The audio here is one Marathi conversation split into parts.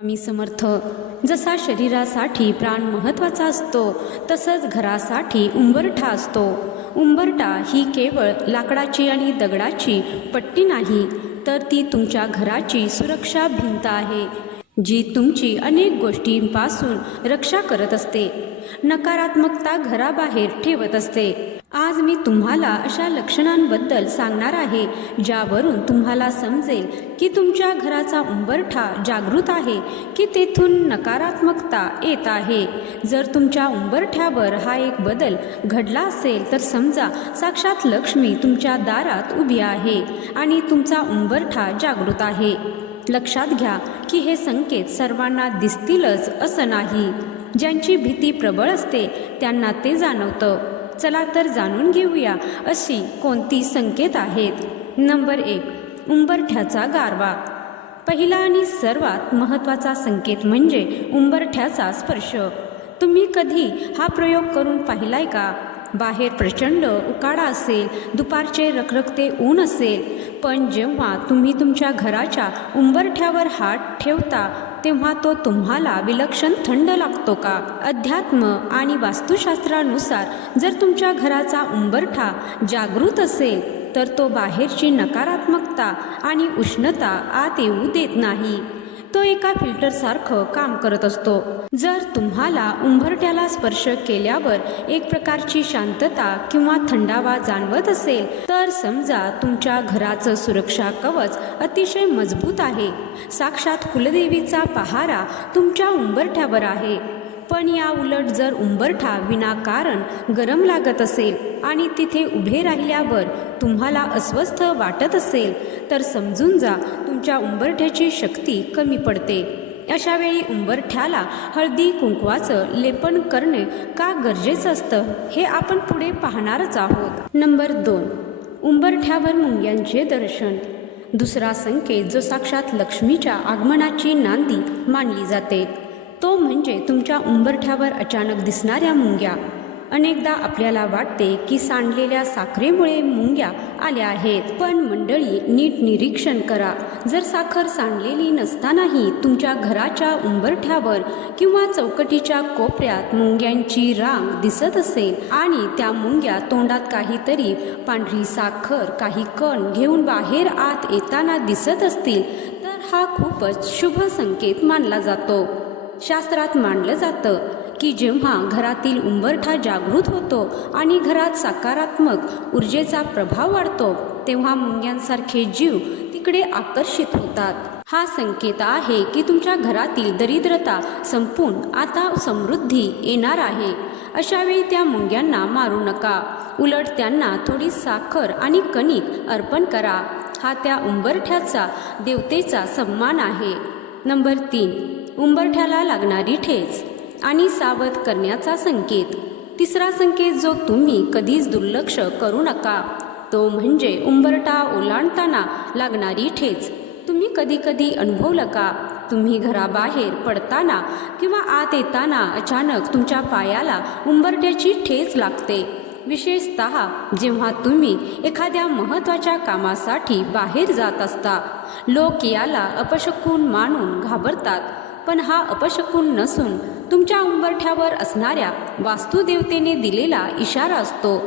स्वामी समर्थ. जसा शरीरासाठी प्राण महत्त्वाचा असतो तसंच घरासाठी उंबरठा असतो. उंबरठा ही केवळ लाकडाची आणि दगडाची पट्टी नाही, तर ती तुमच्या घराची सुरक्षा भिंत आहे, जी तुमची अनेक गोष्टींपासून रक्षा करत असते, नकारात्मकता घराबाहेर ठेवत असते. आज मी तुम्हाला अशा लक्षणांबद्दल सांगणार आहे ज्यावरून तुम्हाला समजेल की तुमच्या घराचा उंबरठा जागृत आहे की तेथून नकारात्मकता येत आहे. जर तुमच्या उंबरठ्यावर हा एक बदल घडला असेल तर समजा साक्षात लक्ष्मी तुमच्या दारात उभी आहे आणि तुमचा उंबरठा जागृत आहे. लक्षात घ्या की हे संकेत सर्वांना दिसतीलच असं नाही. ज्यांची भीती प्रबळ असते त्यांना ते जाणवतं. चला तर जाणून घेऊया अशी कोणती संकेत आहेत. नंबर 1, उंबरठ्याचा गारवा. पहिला आणि सर्वात महत्त्वाचा संकेत म्हणजे उंबरठ्याचा स्पर्श. तुम्ही कधी हा प्रयोग करून पाहिलाय का? बाहेर प्रचंड उकाडा असेल, दुपारचे रखरखते ऊन असेल, पण जेव्हा तुम्ही तुमच्या घराच्या उंबरठ्यावर हात ठेवता तेव्हा तो तुम्हाला विलक्षण थंड लागतो का? अध्यात्म आणि वास्तुशास्त्रानुसार जर तुमच्या घराचा उंबरठा जागृत असेल तर तो बाहेरची नकारात्मकता आणि उष्णता आत येऊ देत नाही. तो एका फिल्टरसारखं काम करत असतो. जर तुम्हाला उंबरठ्याला स्पर्श केल्यावर एक प्रकारची शांतता किंवा थंडावा जाणवत असेल तर समजा तुमच्या घराचं सुरक्षा कवच अतिशय मजबूत आहे. साक्षात कुलदेवीचा पहारा तुमच्या उंबरठ्यावर आहे. पण या उलट जर उंबरठा विनाकारण गरम लागत असेल आणि तिथे उभे राहिल्यावर तुम्हाला अस्वस्थ वाटत असेल तर समजून जा तुमच्या उंबरठ्याची शक्ती कमी पडते. अशा वेळी उंबरठ्याला हळदी कुंकवाचं लेपन करणे का गरजेचं असतं हे आपण पुढे पाहणारच आहोत. नंबर 2, उंबरठ्यावर मुंग्यांचे दर्शन. दुसरा संकेत जो साक्षात लक्ष्मीच्या आगमनाची नांदी मानली जाते तो म्हणजे तुमच्या उंबरठ्यावर अचानक दिसणाऱ्या मुंग्या. अनेकदा आपल्याला वाटते की सांडलेल्या साखरेमुळे मुंग्या आल्या आहेत, पण मंडळी नीट निरीक्षण करा. जर साखर सांडलेली नसतानाही तुमच्या घराच्या उंबरठ्यावर किंवा चौकटीच्या कोपऱ्यात मुंग्यांची रांग दिसत असेल आणि त्या मुंग्या तोंडात काहीतरी पांढरी साखर, काही कण घेऊन बाहेर आत येताना दिसत असतील तर हा खूपच शुभ संकेत मानला जातो. शास्त्रात मानलं जातं की जेव्हा घरातील उंबरठा जागृत होतो आणि घरात सकारात्मक ऊर्जेचा प्रभाव वाढतो तेव्हा मुंग्यांसारखे जीव तिकडे आकर्षित होतात. हा संकेत आहे की तुमच्या घरातील दरिद्रता संपून आता समृद्धी येणार आहे. अशावेळी त्या मुंग्यांना मारू नका, उलट त्यांना थोडी साखर आणि कणिक अर्पण करा. हा त्या उंबरठ्याचा देवतेचा सन्मान आहे. नंबर 3, उंबरठ्याला लागणारी ठेच आणि सावध करण्याचा संकेत. तिसरा संकेत जो तुम्ही कधीच दुर्लक्ष करू नका तो म्हणजे उंबरठा ओलांडताना लागणारी ठेच. तुम्ही कधी अनुभवलं का? तुम्ही घराबाहेर पडताना किंवा आत येताना अचानक तुमच्या पायाला उंबरठ्याची ठेच लागते. विशेषतः जेव्हा तुम्ही एखाद्या महत्त्वाच्या कामासाठी बाहेर जात असता. लोक याला अपशकुन मानून घाबरतात, पण हा अपशकुन नसून तुमच्या उंबरठ्यावर असणाऱ्या वास्तुदेवतेने दिलेला इशारा असतो.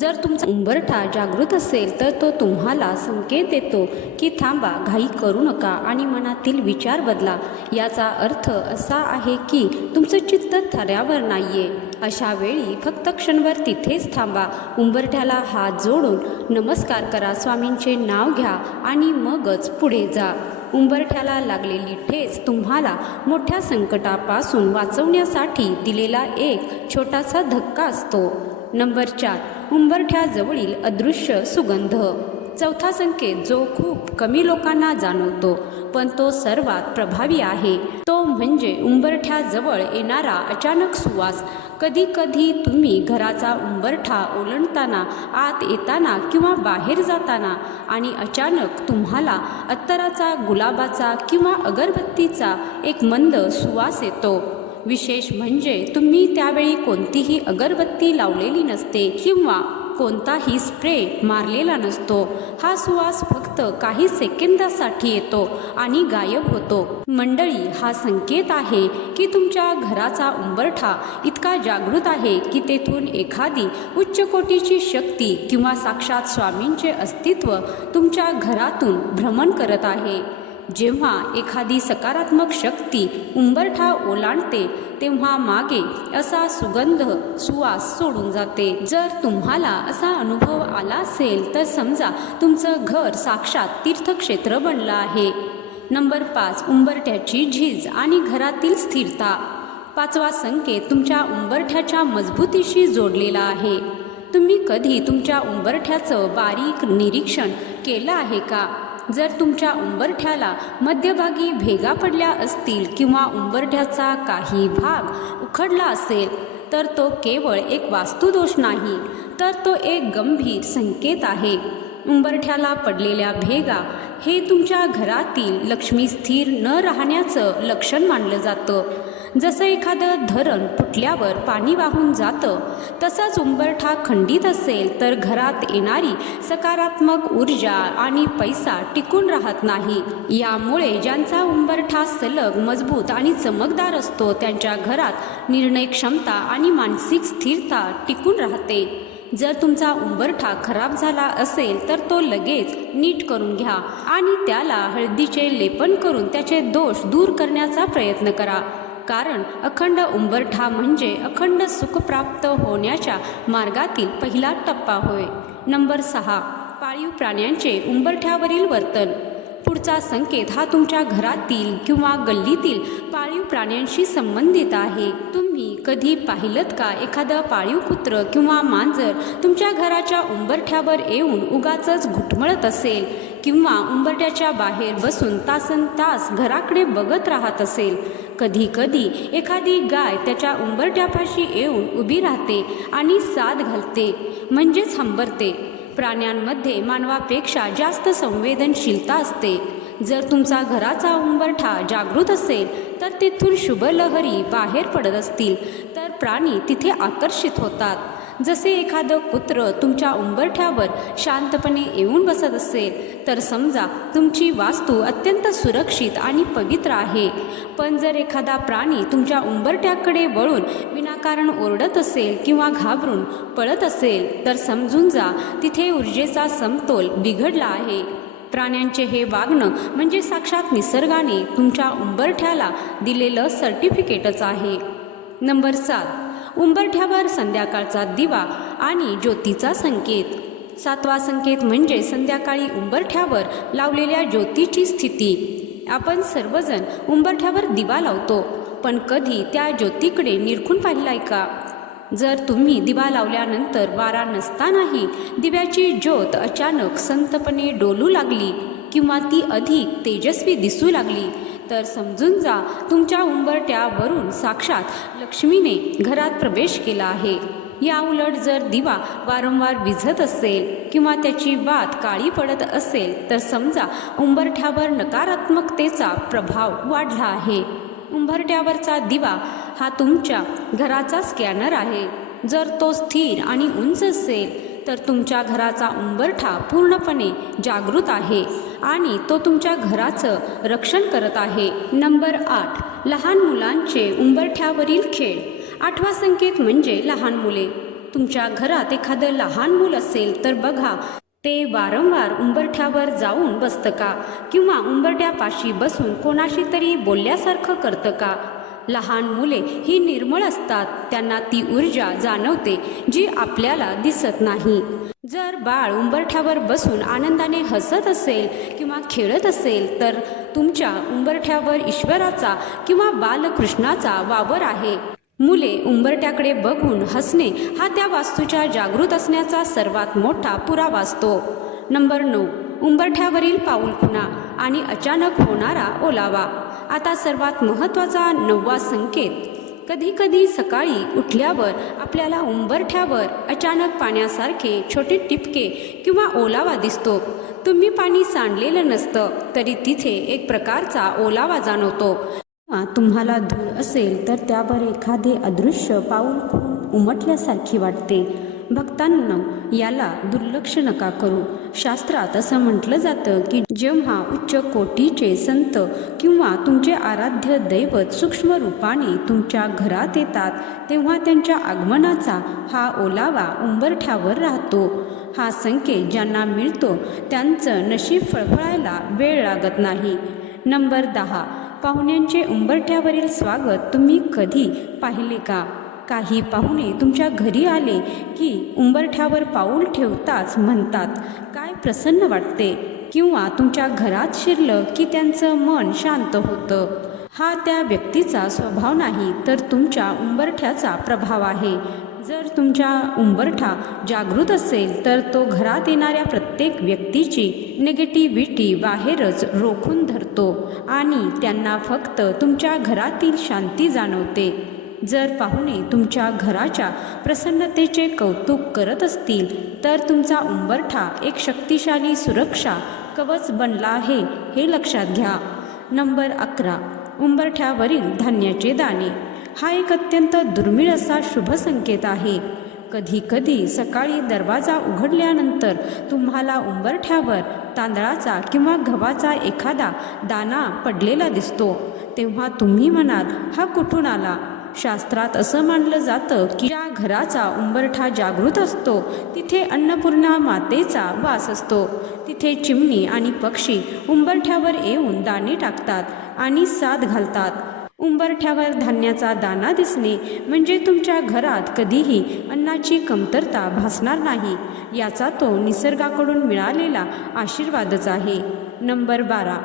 जर तुमचा उंबरठा जागृत असेल तर तो तुम्हाला संकेत देतो की थांबा, घाई करू नका आणि मनातील विचार बदला. याचा अर्थ असा आहे की तुमचं चित्त थऱ्यावर नाहीये. अशा वेळी फक्त क्षणभर तिथेच थांबा, उंबरठ्याला हात जोडून नमस्कार करा, स्वामींचे नाव घ्या आणि मगच पुढे जा. उंबरठ्याला लागलेली ठेच तुम्हाला मोठ्या संकटापासून वाचवण्यासाठी दिलेला एक छोटासा धक्का असतो. नंबर 4, उंबरठ्याजवळील अदृश्य सुगंध. चौथा संकेत जो खूप कमी लोकांना जाणवतो पण तो सर्वात प्रभावी आहे तो म्हणजे उंबरठ्याजवळ येणारा अचानक सुवास. कधी तुम्ही घराचा उंबरठा ओलांडताना, आत येताना किंवा बाहेर जाताना आणि अचानक तुम्हाला अत्तराचा, गुलाबाचा किंवा अगरबत्तीचा एक मंद सुवास येतो. विशेष म्हणजे तुम्ही त्यावेळी कोणतीही अगरबत्ती लावलेली नसते किंवा कोणताही स्प्रे मारलेला नसतो. हा सुवास फक्त काही सेकंदासाठी येतो आणि गायब होतो. मंडळी, हा संकेत आहे की तुमच्या घराचा उंबरठा इतका जागृत आहे की तेथून एखादी उच्च कोटीची शक्ती किंवा साक्षात स्वामींचे अस्तित्व तुमच्या घरातून भ्रमण करत आहे. जेव्हा एखादी सकारात्मक शक्ती उंबरठा ओलांडते तेव्हा मागे असा सुगंध सुवास सोडून जाते. जर तुम्हाला असा अनुभव आला असेल तर समजा तुमचं घर साक्षात तीर्थक्षेत्र बनलं आहे. नंबर 5, उंबरठ्याची झीज आणि घरातील स्थिरता. 5वा संकेत तुमच्या उंबरठ्याच्या मजबूतीशी जोडलेला आहे. तुम्ही कधी तुमच्या उंबरठ्याचं बारीक निरीक्षण केलं आहे का? जर तुमच्या उंबरठ्याला मध्यभागी भेगा पडल्या असतील किंवा उंबरठ्याचा काही भाग उखडला असेल तर तो केवळ एक वास्तुदोष नाही, तर तो एक गंभीर संकेत आहे. उंबरठ्याला पडलेल्या भेगा हे तुमच्या घरातील लक्ष्मी स्थिर न राहण्याचं लक्षण मानलं जातं. जसं एखादं धरण फुटल्यावर पाणी वाहून जातं, तसंच उंबरठा खंडित असेल तर घरात येणारी सकारात्मक ऊर्जा आणि पैसा टिकून राहत नाही. यामुळे ज्यांचा उंबरठा सलग, मजबूत आणि चमकदार असतो त्यांच्या घरात निर्णय क्षमता आणि मानसिक स्थिरता टिकून राहते. जर तुमचा उंबरठा खराब झाला असेल तर तो लगेच नीट करून घ्या आणि त्याला हळदीचे लेपन करून त्याचे दोष दूर करण्याचा प्रयत्न करा. कारण अखंड उंबरठा म्हणजे अखंड सुख प्राप्त होण्याच्या मार्गातील पहिला टप्पा होय. नंबर 6, पाळीव प्राण्यांचे उंबरठ्यावरील वर्तन. पुढचा संकेत हा तुमच्या घरातील किंवा गल्लीतील पाळीव प्राण्यांशी संबंधित आहे. तुम्ही कधी पाहिलत का एखादं पाळीव कुत्र किंवा मांजर तुमच्या घराच्या उंबरठ्यावर येऊन उगाचच घुटमळत असेल किंवा उंबरठ्याच्या बाहेर बसून तासनतास घराकडे बघत राहत असेल? कधी कधी एखादी गाय त्याच्या उंबरठ्यापाशी येऊन उभी राहते आणि साद घालते, म्हणजेच हंबरते. प्राण्यांमध्ये मानवापेक्षा जास्त संवेदनशीलता असते. जर तुमचा घराचा उंबरठा जागृत असेल तर तेथून शुभ लहरी बाहेर पडत असतील तर प्राणी तिथे आकर्षित होतात. जसे एखादं कुत्र तुमच्या उंबरठ्यावर शांतपणे येऊन बसत असेल तर समजा तुमची वास्तू अत्यंत सुरक्षित आणि पवित्र आहे. पण जर एखादा प्राणी तुमच्या उंबरठ्याकडे वळून विनाकारण ओरडत असेल किंवा घाबरून पळत असेल तर समजून जा तिथे ऊर्जेचा समतोल बिघडला आहे. प्राण्यांचे हे वागणं म्हणजे साक्षात निसर्गाने तुमच्या उंबरठ्याला दिलेलं सर्टिफिकेटच आहे. नंबर 7, उंबरठ्यावर संध्याकाळचा दिवा आणि ज्योतीचा संकेत. 7वा संकेत म्हणजे संध्याकाळी उंबरठ्यावर लावलेल्या ज्योतीची स्थिती. आपण सर्वजण उंबरठ्यावर दिवा लावतो, पण कधी त्या ज्योतीकडे निरखून पाहिलाय का? जर तुम्ही दिवा लावल्यानंतर वारा नसतानाही दिव्याची ज्योत अचानक संतपणे डोलू लागली किंवा ती अधिक तेजस्वी दिसू लागली तर समजून जा तुमच्या उंबरठ्यावरून साक्षात लक्ष्मीने घरात प्रवेश केला आहे. या उलट जर दिवा वारंवार विझत असेल किंवा त्याची वात काळी पडत असेल तर समजा उंबरठ्यावर नकारात्मकतेचा प्रभाव वाढला आहे. उंबरठ्यावरचा दिवा हा तुमच्या घराचा स्कॅनर आहे. जर तो स्थिर आणि उंच असेल तर तुमच्या घराचा उंबरठा पूर्णपणे जागृत आहे आणि तो तुमच्या घराचं रक्षण करत आहे. नंबर 8, लहान मुलांचे उंबरठ्यावरील खेळ. 8वा संकेत म्हणजे लहान मुले. तुमच्या घरात एखादं लहान मूल असेल तर बघा ते वारंवार उंबरठ्यावर जाऊन बसतं का किंवा उंबरठ्यापाशी बसून कोणाशी तरी बोलल्यासारखं करतं का? लहान मुले ही निर्मळ असतात, त्यांना ती ऊर्जा जाणवते जी आपल्याला दिसत नाही. जर बाळ उंबरठ्यावर बसून आनंदाने हसत असेल किंवा खेळत असेल तर तुमच्या उंबरठ्यावर ईश्वराचा किंवा बालकृष्णाचा वावर आहे. मुले उंबरठ्याकडे बघून हसणे हा त्या वास्तूच्या जागृत असण्याचा सर्वात मोठा पुरावा असतो. नंबर 9, उंबरठ्यावरील पाऊलखुणा आणि अचानक होणारा ओलावा. आता सर्वात महत्त्वाचा 9वा संकेत. कधीकधी सकाळी उठल्यावर आपल्याला उंबरठ्यावर अचानक पाण्यासारखे छोटे टिपके किंवा ओलावा दिसतो. तुम्ही पाणी सांडलेलं नसतं तरी तिथे एक प्रकारचा ओलावा जाणवतो. तुम्हाला धूळ असेल तर त्यावर एखादे अदृश्य पाऊल खून उमटल्यासारखी वाटते. भक्तांनो, याला दुर्लक्ष नका करू. शास्त्रात असं म्हटलं जातं की जेव्हा उच्च कोटीचे संत किंवा तुमचे आराध्य दैवत सूक्ष्म रूपाने तुमच्या घरात येतात तेव्हा त्यांच्या आगमनाचा हा ओलावा उंबरठ्यावर राहतो. हा संकेत ज्यांना मिळतो त्यांचं नशीब फळफळायला वेळ लागत नाही. नंबर 10. पाहुण्यांचे उंबरठ्यावरील स्वागत तुम्ही कधी पाहिले का? काही पाहुणे तुमच्या घरी आले की उंबरठ्यावर पाऊल ठेवताच म्हणतात, काय प्रसन्न वाटते, किंवा तुमच्या घरात शिरलं की त्यांचं मन शांत होतं. हा त्या व्यक्तीचा स्वभाव नाही तर तुमच्या उंबरठ्याचा प्रभाव आहे. जर तुमचा उंबरठा जागृत असेल तर तो घरात येणाऱ्या प्रत्येक व्यक्तीची निगेटिव्हिटी बाहेरच रोखून धरतो आणि त्यांना फक्त तुमच्या घरातील शांती जाणवते. जर पाहुणे तुमच्या घराच्या प्रसन्नतेचे कौतुक करत असतील तर तुमचा उंबरठा एक शक्तिशाली सुरक्षा कवच बनला आहे हे लक्षात घ्या. नंबर 11. उंबरठ्यावरील धान्याचे दाणे. हा एक अत्यंत दुर्मिळ असा शुभ संकेत आहे. कधी कधी सकाळी दरवाजा उघडल्यानंतर तुम्हाला उंबरठ्यावर तांदळाचा किंवा गव्हाचा एखादा दाणा पडलेला दिसतो तेव्हा तुम्ही म्हणाल, हा कुठून आला? शास्त्रात असं मानलं जातं की ज्या घराचा उंबरठा जागृत असतो तिथे अन्नपूर्णा मातेचा वास असतो. तिथे चिमणी आणि पक्षी उंबरठ्यावर येऊन दाणे टाकतात आणि साद घालतात. उंबरठ्यावर धान्याचा दाणा दिसणे म्हणजे तुमच्या घरात कधीही अन्नाची कमतरता भासणार नाही. याचा तो निसर्गाकडून मिळालेला आशीर्वादच आहे. नंबर 12.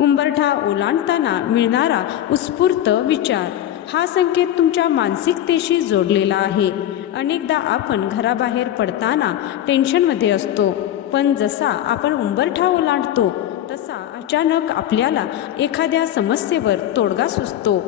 उंबरठा ओलांडताना मिळणारा उत्स्फूर्त विचार. हा संकेत तुमच्या मानसिकतेशी जोडलेला आहे. अनेकदा आपण घराबाहेर पडताना टेन्शनमध्ये असतो, पण जसा आपण उंबरठा ओलांडतो तसा अचानक आपल्याला एखाद्या समस्येवर तोडगा सुचतो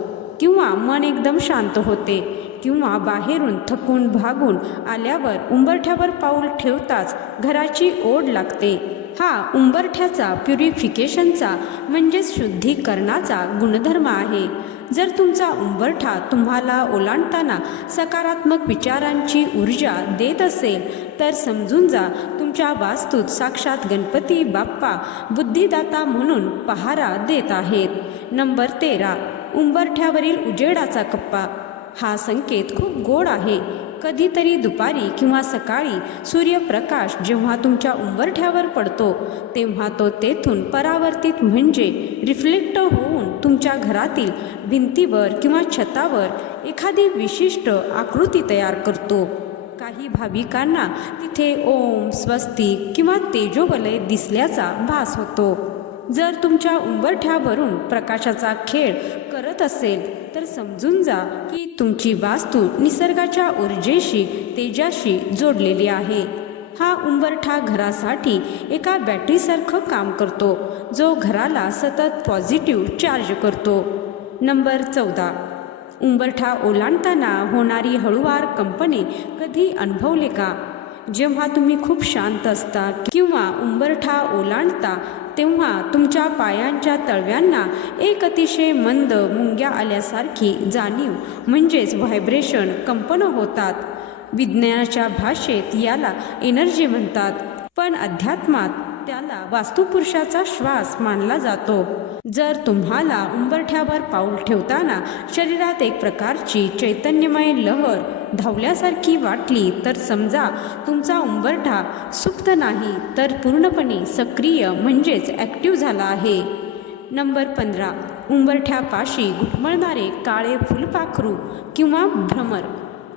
किंवा मन एकदम शांत होते, किंवा बाहेरून थकून भागून आल्यावर उंबरठ्यावर पाऊल ठेवताच घराची ओढ लागते. हा उंबरठ्याचा प्युरिफिकेशनचा म्हणजेच शुद्धीकरणाचा गुणधर्म आहे. जर तुमचा उंबरठा तुम्हाला ओलांडताना सकारात्मक विचारांची ऊर्जा देत असेल तर समजून जा, तुमच्या वास्तूत साक्षात गणपती बाप्पा बुद्धिदाता म्हणून पहारा देत आहेत. नंबर 13. उंबरठ्यावरील उजेडाचा कप्पा. हा संकेत खूप गोड आहे. कधीतरी दुपारी किंवा सकाळी सूर्यप्रकाश जेव्हा तुमच्या उंबरठ्यावर पडतो तेव्हा तो तेथून परावर्तित म्हणजे रिफ्लेक्ट होऊन तुमच्या घरातील भिंतीवर किंवा छतावर एखादी विशिष्ट आकृती तयार करतो. काही भाविकांना तिथे ओम, स्वस्तिक किंवा तेजोवलय दिसल्याचा भास होतो. जर तुमच्या उंबरठ्यावरून प्रकाशाचा खेळ करत असेल तर समजून जा की तुमची वास्तू निसर्गाच्या ऊर्जेशी, तेजाशी जोडलेली आहे. हा उंबरठा घरासाठी एका बॅटरीसारखं काम करतो जो घराला सतत पॉझिटिव्ह चार्ज करतो. नंबर 14. उंबरठा ओलांडताना होणारी हळूवार कंपने कधी अनुभवले का? जेव्हा तुम्ही खूप शांत असता किंवा उंबरठा ओलांडता तेव्हा तुमच्या पायांच्या तळव्यांना एक अतिशय मंद मुंग्या आल्यासारखी जाणीव म्हणजेच व्हायब्रेशन, कंपन होतात. विज्ञानाच्या भाषेत याला एनर्जी म्हणतात, पण अध्यात्मात त्याला वास्तुपुरुषाचा श्वास मानला जातो. जर तुम्हाला उंबरठ्यावर पाऊल ठेवताना शरीरात एक प्रकारची चैतन्यमय लहर धावल्यासारखी वाटली तर समजा तुमचा उंबरठा सुप्त नाही तर पूर्णपणे सक्रिय म्हणजेच ॲक्टिव्ह झाला आहे. नंबर 15. उंबरठ्यापाशी घुटमळणारे काळे फुलपाखरू किंवा भ्रमर.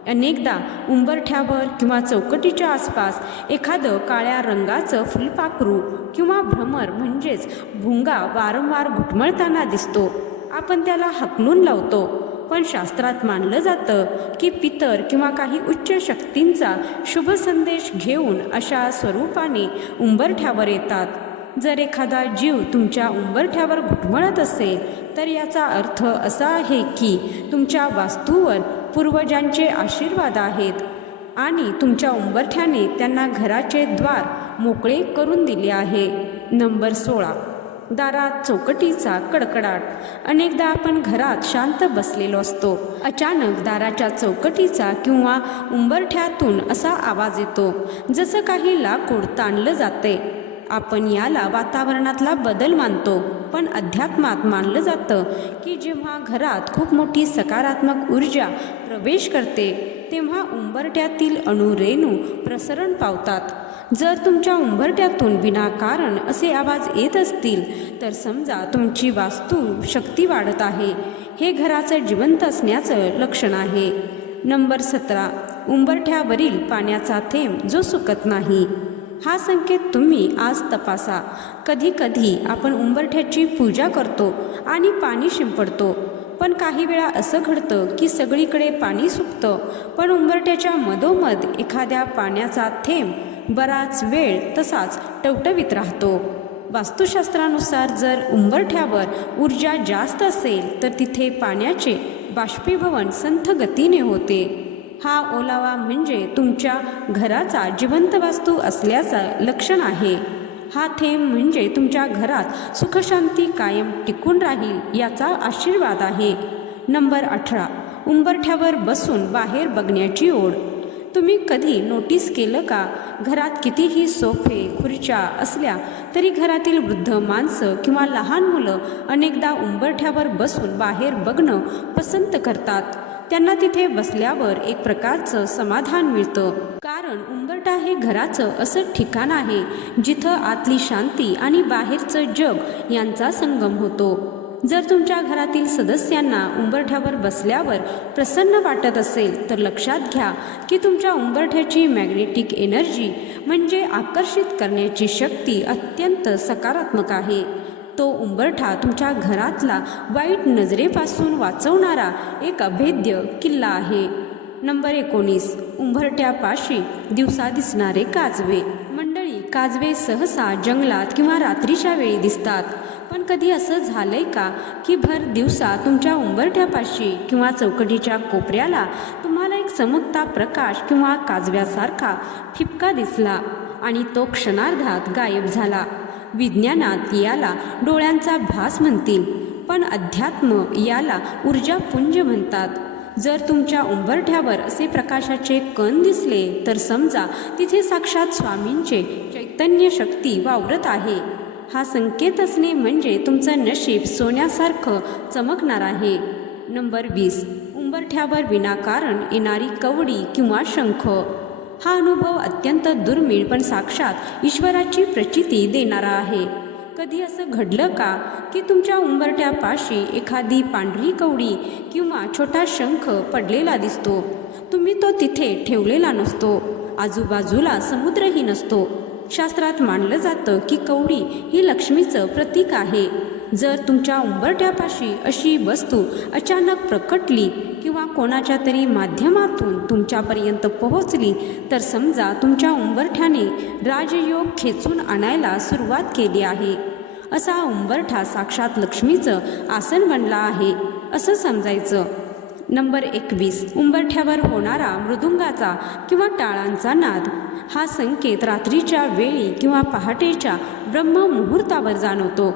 अनेकदा उंबरठ्यावर किंवा चौकटीच्या आसपास एखादं काळ्या रंगाचं फुलपाखरू किंवा भ्रमर म्हणजेच भुंगा वारंवार घुटमळताना दिसतो. आपण त्याला हाकलून लावतो, पण शास्त्रात मानलं जातं की पितर किंवा काही उच्च शक्तींचा शुभ संदेश घेऊन अशा स्वरूपाने उंबरठ्यावर येतात. जर एखादा जीव तुमच्या उंबरठ्यावर घुटमळत असेल तर याचा अर्थ असा आहे की तुमच्या वास्तूवर पूर्वजांचे आशीर्वाद आहेत आणि तुमच्या उंबरठ्याने त्यांना घराचे द्वार मोकळे करून दिले आहे. नंबर 16. दारात चौकटीचा कडकडाट. अनेकदा आपण घरात शांत बसलेलो असतो. अचानक दाराच्या चौकटीचा किंवा उंबरठ्यातून असा आवाज येतो, जसं काही लाकूड ताणलं जाते. आपण याला वातावरणातला बदल मानतो, पण अध्यात्मात मानलं जातं की जेव्हा घरात खूप मोठी सकारात्मक ऊर्जा प्रवेश करते तेव्हा उंबरठ्यातील अणुरेणू प्रसरण पावतात. जर तुमच्या उंबरठ्यातून विनाकारण असे आवाज येत असतील तर समजा तुमची वास्तू शक्ती वाढत आहे. हे घराचं जिवंत असण्याचं लक्षण आहे. नंबर 17. उंबरठ्यावरील पाण्याचा थेंब जो सुकत नाही. हा संकेत तुम्ही आज तपासा. कधी कधी आपण उंबरठ्याची पूजा करतो आणि पाणी शिंपडतो, पण काही वेळा असं घडतं की सगळीकडे पाणी सुकतं, पण उंबरठ्याच्या मधोमध एखाद्या पाण्याचा थेंब बराच वेळ तसाच टवटवीत राहतो. वास्तुशास्त्रानुसार जर उंबरठ्यावर ऊर्जा जास्त असेल तर तिथे पाण्याचे बाष्पीभवन संथ गतीने होते. हा ओलावा म्हणजे तुमच्या घराचा जिवंत वास्तू असल्याचं लक्षण आहे. हा थेंब म्हणजे तुमच्या घरात सुखशांती कायम टिकून राहील याचा आशीर्वाद आहे. नंबर 18. उंबरठ्यावर बसून बाहेर बघण्याची ओढ. तुम्ही कधी नोटीस केलं का, घरात कितीही सोफे खुर्च्या असल्या तरी घरातील वृद्ध माणसं किंवा लहान मुलं अनेकदा उंबरठ्यावर बसून बाहेर बघणं पसंत करतात. त्यांना तिथे बसल्यावर एक प्रकारचं समाधान मिळतं, कारण उंबरठा हे घराचं असं ठिकाण आहे जिथं आतली शांती आणि बाहेरचं जग यांचा संगम होतो. जर तुमच्या घरातील सदस्यांना उंबरठ्यावर बसल्यावर प्रसन्न वाटत असेल तर लक्षात घ्या की तुमच्या उंबरठ्याची मॅग्नेटिक एनर्जी म्हणजे आकर्षित करण्याची शक्ती अत्यंत सकारात्मक आहे. तो उंबरठा तुमच्या घरातला वाईट नजरेपासून वाचवणारा एक अभेद्य किल्ला आहे. नंबर 19. उंबरठ्यापाशी दिवसा दिसणारे काजवे. मंडळी, काजवे सहसा जंगलात किंवा रात्रीच्या वेळी दिसतात, पण कधी असं झालंय का की भर दिवसा तुमच्या उंबरठ्यापाशी किंवा चौकटीच्या कोपऱ्याला तुम्हाला एक चमकता प्रकाश किंवा काजव्यासारखा ठिपका दिसला आणि तो क्षणार्धात गायब झाला? विज्ञानात याला डोळ्यांचा भास म्हणतील, पण अध्यात्म याला ऊर्जापुंज म्हणतात. जर तुमच्या उंबरठ्यावर असे प्रकाशाचे कण दिसले तर समजा तिथे साक्षात स्वामींचे चैतन्य शक्ती वावरत आहे. हा संकेत असणे म्हणजे तुमचं नशीब सोन्यासारखं चमकणार आहे. नंबर 20. उंबरठ्यावर विनाकारण येणारी कवडी किंवा शंख. हा अनुभव अत्यंत दुर्मिळ पण साक्षात ईश्वराची प्रचिती देणारा आहे. कधी असं घडलं का की तुमच्या उंबरठ्यापाशी एखादी पांढरी कवडी किंवा छोटा शंख पडलेला दिसतो? तुम्ही तो तिथे ठेवलेला नसतो, आजूबाजूला समुद्रही नसतो. शास्त्रात मानलं जातं की कवडी ही लक्ष्मीचं प्रतीक आहे. जर तुमच्या उंबरठ्यापाशी अशी वस्तू अचानक प्रकटली किंवा कोणाच्या तरी माध्यमातून तुमच्यापर्यंत पोहोचली तर समजा तुमच्या उंबरठ्याने राजयोग खेचून आणायला सुरुवात केली आहे. असा उंबरठा साक्षात लक्ष्मीचं आसन बनला आहे असं समजायचं. नंबर 21. उंबरठ्यावर होणारा मृदुंगाचा किंवा टाळांचा नाद. हा संकेत रात्रीच्या वेळी किंवा पहाटेच्या ब्रह्ममुहूर्तावर जाणवतो.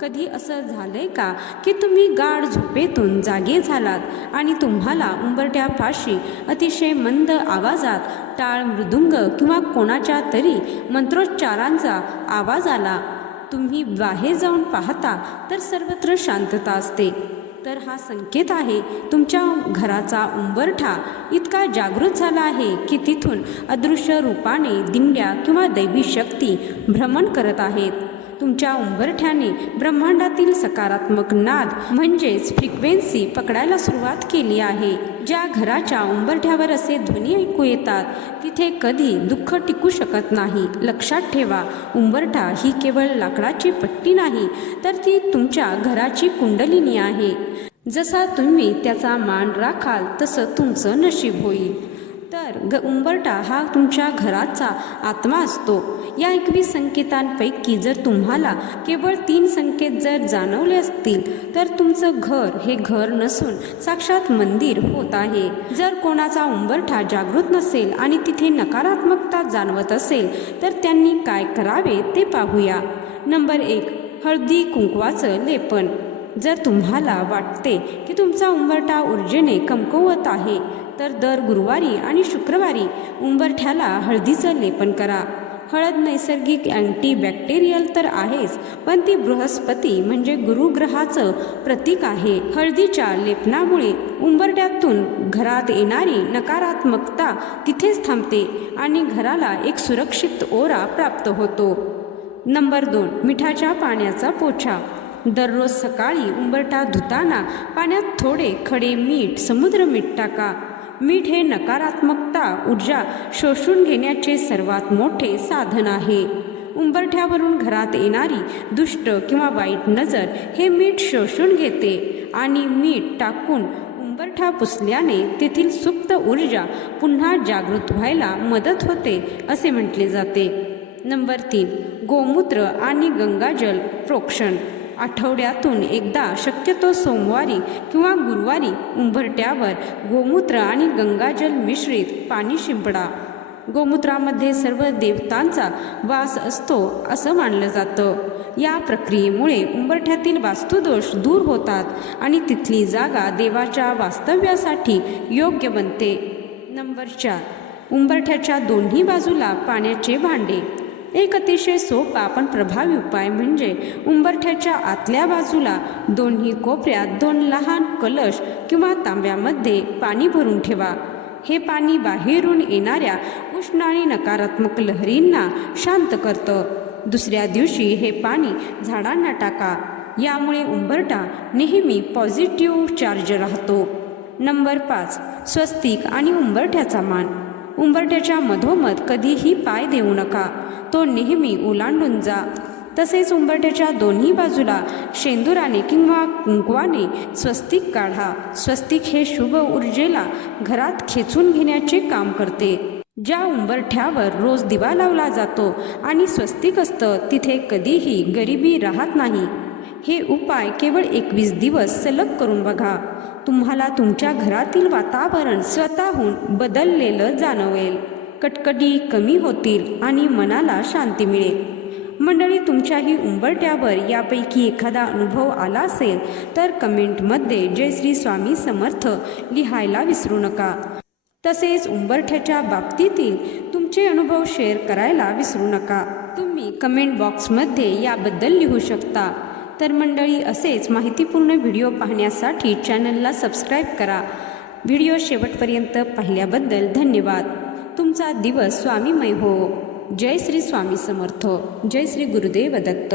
कधी असं झालंय का की तुम्ही गाढ झोपेतून जागे झालात आणि तुम्हाला उंबरठ्यापाशी अतिशय मंद आवाजात टाळ, मृदुंग किंवा कोणाच्या तरी मंत्रोच्चारांचा आवाज आला? तुम्ही बाहेर जाऊन पाहता तर सर्वत्र शांतता असते. तर हा संकेत आहे तुमच्या घराचा उंबरठा इतका जागृत झाला आहे की तिथून अदृश्य रूपाने दिंड्या किंवा दैवी शक्ती भ्रमण करत आहेत. तुमच्या उंबरठ्याने ब्रह्मांडातील सकारात्मक नाद म्हणजेच फ्रिक्वेन्सी पकडायला सुरुवात केली आहे. ज्या घराच्या उंबरठ्यावर असे ध्वनी ऐकू येतात तिथे कधी दुःख टिकू शकत नाही. लक्षात ठेवा, उंबरठा ही केवळ लाकडाची पट्टी नाही तर ती तुमच्या घराची कुंडलिनी आहे. जसा तुम्ही त्याचा मान राखाल तसं तुमचं नशीब होईल. तर उंबरठा हा तुमच्या घराचा आत्मा असतो. या 21 संकेतांपैकी जर तुम्हाला केवळ 3 संकेत जर जाणवले असतील तर तुमचं घर हे घर नसून साक्षात मंदिर होत आहे. जर कोणाचा उंबरठा जागृत नसेल आणि तिथे नकारात्मकता जाणवत असेल तर त्यांनी काय करावे ते पाहूया. नंबर 1. हळदी कुंकवाचं लेपन. जर तुम्हाला वाटते की तुमचा उंबरठा ऊर्जेने कमकुवत आहे तर दर गुरुवारी आणि शुक्रवारी उंबरठ्याला हळदीचं लेपन करा. हळद नैसर्गिक अँटीबॅक्टेरियल तर आहेच, पण ती बृहस्पती म्हणजे गुरुग्रहाचं प्रतीक आहे. हळदीच्या लेपनामुळे उंबरठ्यातून घरात येणारी नकारात्मकता तिथेच थांबते आणि घराला एक सुरक्षित ओरा प्राप्त होतो. नंबर 2, मिठाच्या पाण्याचा पोछा. दररोज सकाळी उंबरठा धुताना पाण्यात थोडे खडे मीठ, समुद्र मीठ टाका. मीठ हे नकारात्मकता ऊर्जा शोषून घेण्याचे सर्वात मोठे साधन आहे. उंबरठ्यावरून घरात येणारी दुष्ट किंवा वाईट नजर हे मीठ शोषून घेते आणि मीठ टाकून उंबरठा पुसल्याने तेथील सुप्त ऊर्जा पुन्हा जागृत व्हायला मदत होते असे म्हटले जाते. नंबर 3, गोमूत्र आणि गंगाजल प्रोक्षण. आठवड्यातून एकदा, शक्यतो सोमवारी किंवा गुरुवारी, उंबरठ्यावर गोमूत्र आणि गंगाजल मिश्रित पाणी शिंपडा. गोमूत्रामध्ये सर्व देवतांचा वास असतो असं मानलं जातं. या प्रक्रियेमुळे उंबरठ्यातील वास्तुदोष दूर होतात आणि तिथली जागा देवाच्या वास्तव्यासाठी योग्य बनते. नंबर 4, उंबरठ्याच्या दोन्ही बाजूला पाण्याचे भांडे. एक अतिशय सोपा पण प्रभावी उपाय म्हणजे उंबरठ्याच्या आतल्या बाजूला दोन्ही कोपऱ्यात 2 लहान कलश किंवा तांब्यामध्ये पाणी भरून ठेवा. हे पाणी बाहेरून येणाऱ्या उष्ण आणि नकारात्मक लहरींना शांत करतं. दुसऱ्या दिवशी हे पाणी झाडांना टाका. यामुळे उंबरठा नेहमी पॉझिटिव्ह चार्ज राहतो. नंबर 5, स्वस्तिक आणि उंबरठ्याचा मान. उंबरठ्याच्या मधोमध कधीही पाय देऊ नका. तो नेहमी ओलांडून जा. तसेच उंबरठ्याच्या दोन्ही बाजूला शेंदुराने किंवा कुंकवाने स्वस्तिक काढा. स्वस्तिक हे शुभ ऊर्जेला घरात खेचून घेण्याचे काम करते. ज्या उंबरठ्यावर रोज दिवा लावला जातो आणि स्वस्तिक असतं तिथे कधीही गरिबी राहत नाही. हे उपाय केवळ 21 दिवस सलग करून बघा. तुम्हाला तुमच्या घरातील वातावरण स्वतःहून बदललेलं जाणवेल. कटकटी कमी होतील आणि मनाला शांती मिळेल. मंडळी, तुमच्याही उंबरठ्यावर यापैकी एखादा अनुभव आला असेल तर कमेंटमध्ये जय श्री स्वामी समर्थ लिहायला विसरू नका. तसेच उंबरठ्याच्या बाबतीतील तुमचे अनुभव शेअर करायला विसरू नका. तुम्ही कमेंट बॉक्समध्ये याबद्दल लिहू शकता. तर मंडळी, असेच माहितीपूर्ण व्हिडिओ पाहण्यासाठी चॅनलला सबस्क्राईब करा. व्हिडिओ शेवटपर्यंत पाहिल्याबद्दल धन्यवाद. तुमचा दिवस स्वामीमय हो. जय श्री स्वामी समर्थ. जय श्री गुरुदेव दत्त.